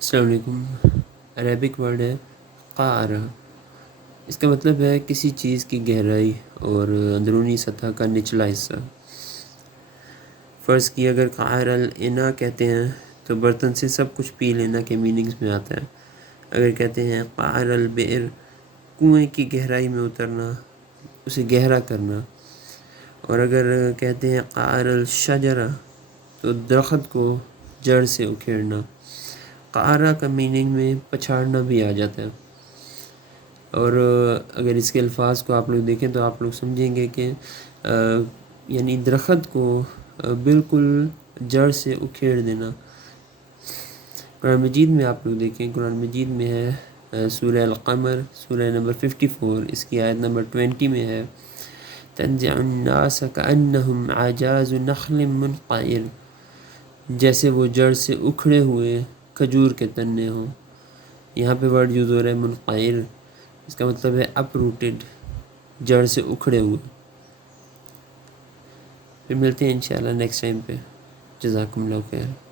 السلام علیکم۔ Arabic word ہے قعرہ۔ اس کا مطلب ہے کسی چیز کی گہرائی اور اندرونی سطح کا نچلا حصہ۔ فرض کی اگر قعر الاناء کہتے ہیں تو برتن سے سب کچھ پی لینا کے میننگز میں آتا ہے۔ اگر کہتے ہیں قعر البئر، کنویں کی گہرائی میں اترنا، اسے گہرا کرنا۔ اور اگر کہتے ہیں قعر الشجرہ تو درخت کو جڑ سے اکھیڑنا۔ قعرہ کا میننگ میں پچھاڑنا بھی آ جاتا ہے۔ اور اگر اس کے الفاظ کو آپ لوگ دیکھیں تو آپ لوگ سمجھیں گے کہ یعنی درخت کو بالکل جڑ سے اکھیڑ دینا۔ قرآن مجید میں آپ لوگ دیکھیں، قرآن مجید میں ہے سورہ القمر، سورہ نمبر 54، اس کی آیت نمبر 20 میں ہے تنزع الناس كأنهم اعجاز نخل منقعر، جیسے وہ جڑ سے اکھڑے ہوئے کھجور کے تنے ہوں۔ یہاں پہ ورڈ یوز ہو رہا ہے منقعر، اس کا مطلب ہے اپ روٹڈ، جڑ سے اکھڑے ہوئے۔ پھر ملتے ہیں انشاءاللہ نیکسٹ ٹائم پہ۔ جزاکم اللہ خیر۔